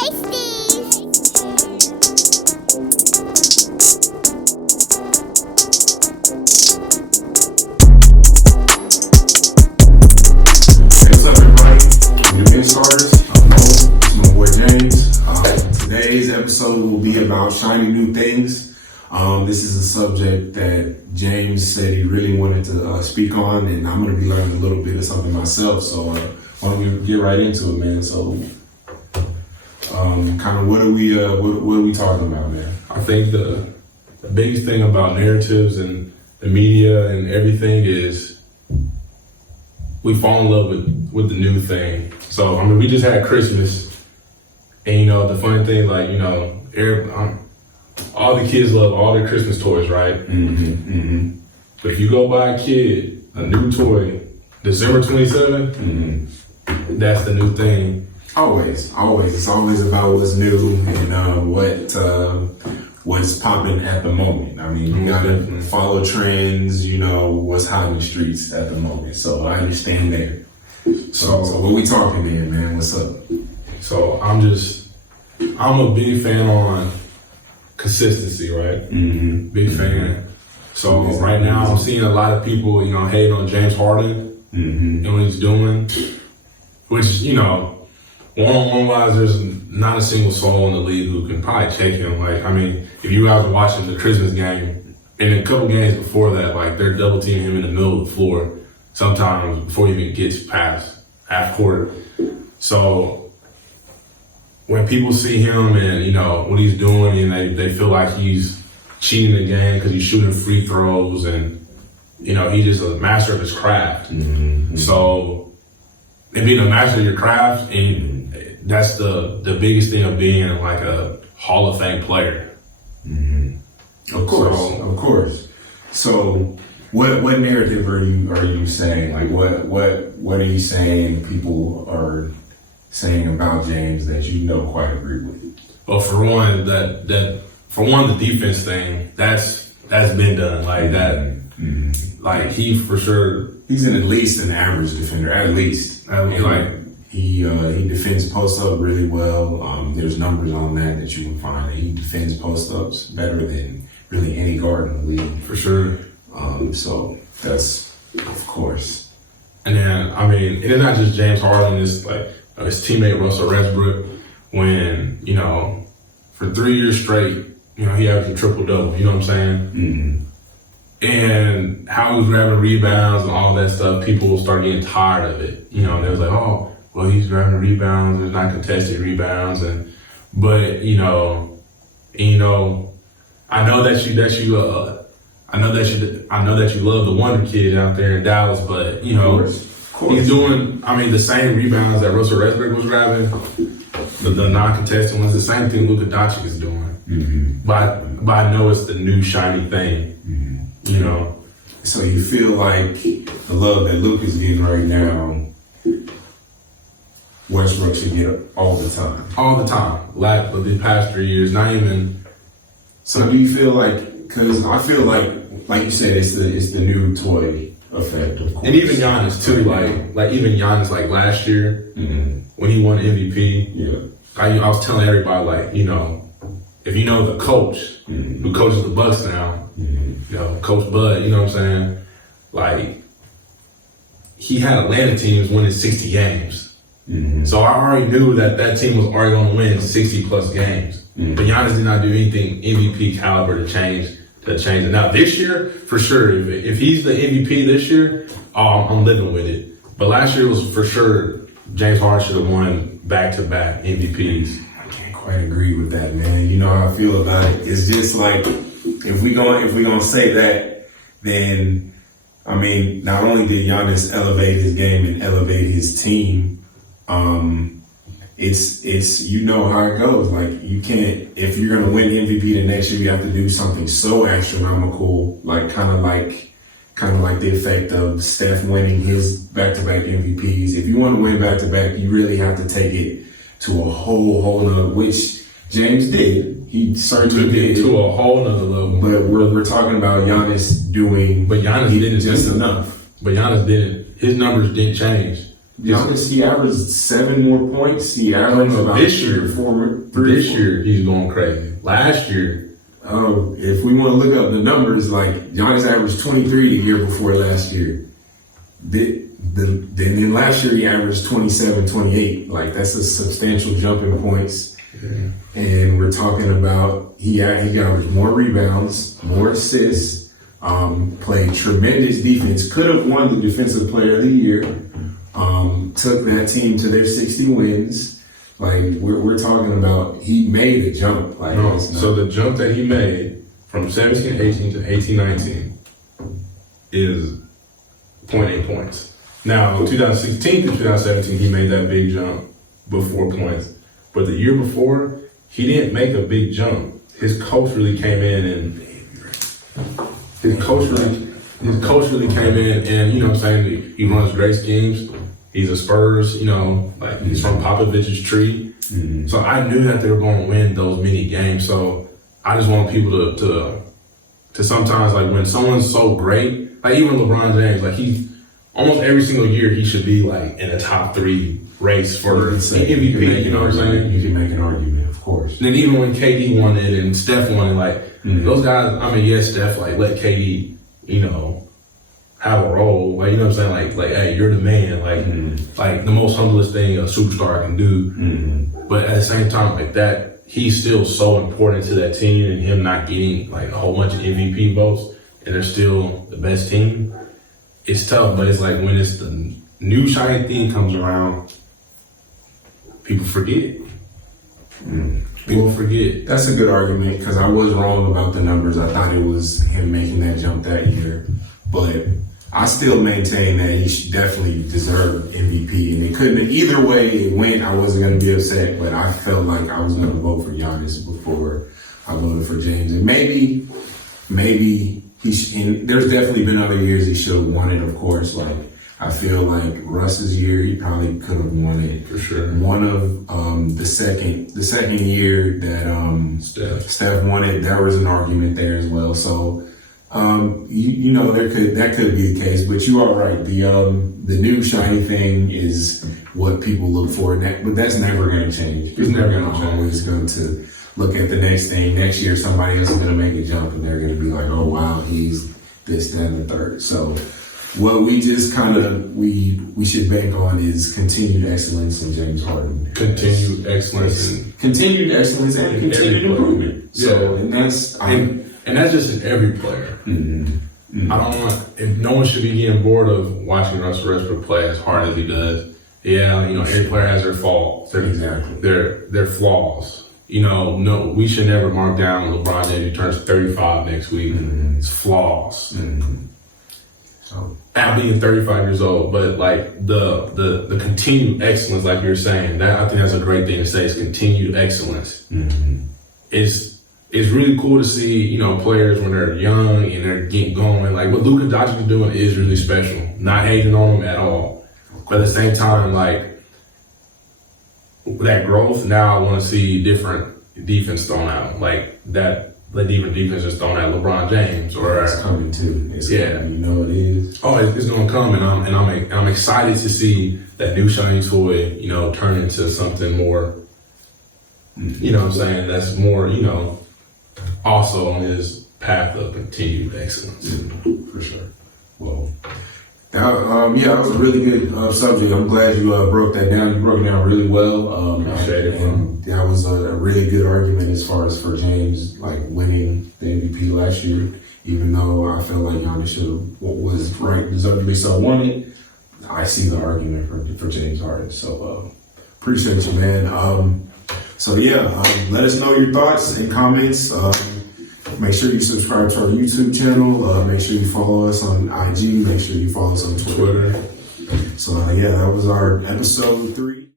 What's up, everybody? New game starters. I'm Noel. This is my boy James. Today's episode will be about shiny new things. This is a subject that James said he really wanted to speak on, and I'm going to be learning a little bit of something myself. So why don't we get right into it, man? So, kind of what are we talking about, man? I think the biggest thing about narratives and the media and everything is we fall in love with the new thing. So, I mean, we just had Christmas, and, the funny thing, all the kids love all their Christmas toys, right? Mm-hmm, mm-hmm. But if you go buy a kid a new toy, December 27th, that's the new thing. Always. It's always about what's new and what's popping at the moment. I mean, you gotta follow trends, what's hot in the streets at the moment. So I understand that. So what we talking then, man? What's up? So I'm a big fan on consistency, right? Mm-hmm. Big fan. So right now I'm seeing a lot of people, hating on James Harden and what he's doing, which, one-on-one wise, there's not a single soul in the league who can probably check him. If you guys are watching the Christmas game, and a couple games before that, they're double teaming him in the middle of the floor, sometimes before he even gets past half court. So when people see him and, what he's doing, and they feel like he's cheating the game because he's shooting free throws and, he's just a master of his craft. Mm-hmm. So, and being a master of your craft, and that's the biggest thing of being like a Hall of Fame player. Mm-hmm. Of course. So, what narrative are you saying? What are you saying people are saying about James that quite agree with? Well, for one, the defense thing that's been done like that. Mm-hmm. He for sure. He's at least an average defender, at least. He defends post-up really well. There's numbers on that you can find. He defends post-ups better than really any guard in the league. For sure. So that's, of course. And then, it's not just James Harden, it's his teammate Russell Westbrook, when, for 3 years straight, he averaged a triple-double, you know what I'm saying? Mm-hmm. And how he was grabbing rebounds and all that stuff, people will start getting tired of it. They was like, oh, well, he's grabbing rebounds, there's not contested rebounds, but I know that you love the Wonder Kid out there in Dallas, but of course. He's doing the same rebounds that Russell Westbrook was grabbing, the non-contested ones, the same thing Luka Doncic is doing. Mm-hmm. But I know it's the new shiny thing. Mm-hmm. So you feel like the love that Luka's getting right now, Westbrook should get all the time. All the time. Like the past 3 years, not even. So do you feel like? Because I feel like you said, it's the new toy effect, of course. And even Giannis too. Like even Giannis, last year when he won MVP. Yeah. I was telling everybody, if the coach who coaches the Bucks now, Coach Bud, you know what I'm saying? He had Atlanta teams winning 60 games. Mm-hmm. So I already knew that team was already going to win 60 plus games. Mm-hmm. But Giannis did not do anything MVP caliber to change it. Now this year, for sure, if he's the MVP this year, I'm living with it. But last year was for sure James Harden should have won back-to-back MVPs. I can't quite agree with that, man. You know how I feel about it. It's just like, if we gonna say that, then not only did Giannis elevate his game and elevate his team, it's how it goes. You can't, if you're gonna win MVP the next year, you have to do something so astronomical, kind of like the effect of Steph winning his back-to-back MVPs. If you want to win back-to-back, you really have to take it to a whole nother, which James did. He certainly did. To a whole nother level. But we're talking about Giannis doing. But Giannis didn't just enough. But Giannis didn't. His numbers didn't change. Giannis, he averaged 7 more points. He averaged about this year. This year, he's going crazy. Last year, if we want to look up the numbers, like Giannis averaged 23 the year before last year. Then last year he averaged 27, 28. Like that's a substantial jump in points. yeah. And we're talking about he averaged more rebounds, more assists, played tremendous defense. Could have won the Defensive Player of the Year. Took that team to their 60 wins. Like we're talking about, he made a jump. Like so the jump that he made from 17-18 to 18-19 is 0.8 points. Now, 2016 to 2017, he made that big jump with 4 points. But the year before, he didn't make a big jump. His coach really came in and you know what I'm saying, he runs great schemes. He's a Spurs, you know, like he's from Popovich's tree. Mm-hmm. So I knew that they were going to win those many games. So I just want people to sometimes, like, when someone's so great, like even LeBron James, like almost every single year he should be like in a top 3 race for MVP. You know what I'm saying? You can make an argument, of course. And then even when KD won it and Steph won it, like those guys, I mean, yes, Steph like let KD, you know, have a role. Like, you know what I'm saying? Like, hey, you're the man. Like, like the most humblest thing a superstar can do. Mm-hmm. But at the same time, like that, he's still so important to that team, and him not getting like a whole bunch of MVP votes, and they're still the best team. It's tough, but it's like when it's the new shiny thing comes around, people forget. People forget. That's a good argument, because I was wrong about the numbers. I thought it was him making that jump that year, but I still maintain that he should definitely deserve MVP. And it couldn't, either way it went, I wasn't going to be upset, but I felt like I was going to vote for Giannis before I voted for James. And maybe and there's definitely been other years he should have won it, of course. Like, I feel like Russ's year, he probably could have won it. For sure. One of the second year that Steph won it, there was an argument there as well. So, you know, that could be the case, but you are right. The new shiny thing is what people look for, but that's never going to change. It's never going to always going to look at the next thing. Next year, somebody else is going to make a jump, and they're going to be like, "Oh wow, he's this, that, and the third." So, what we just kind of we should bank on is continued excellence in James Harden. Continued excellence and continued improvement. So, and that's just in every player. I don't want, if no one should be getting bored of watching Russell Westbrook play as hard as he does. Yeah, you know, every player has their faults. Their flaws. You know, no, we should never mark down LeBron James who turns 35 next week. It's flaws. So, now being 35 years old, but like the continued excellence, like you're saying, that I think that's a great thing to say, is continued excellence. It's really cool to see, you know, players when they're young and they're getting going. Like what Luka Doncic is doing is really special. Not hating on him at all. But at the same time, like that growth, now I want to see different defense thrown out. Like that, the different defense is thrown at LeBron James, or it's coming too. Coming, you know it is. Oh, it's going to come, and I'm excited to see that new shiny toy, you know, turn into something more. You know what I'm saying? That's more, you know, also on his path of continued excellence. For sure. Well, that was a really good subject. I'm glad you broke that down. You broke it down really well. Appreciate it. That was a really good argument as far as for James, like winning the MVP last year. Even though I felt like Giannis was right, deservedly so won it, I see the argument for James Harden. So appreciate you, man. Let us know your thoughts and comments. Make sure you subscribe to our YouTube channel. Make sure you follow us on IG. Make sure you follow us on Twitter. So that was our episode 3.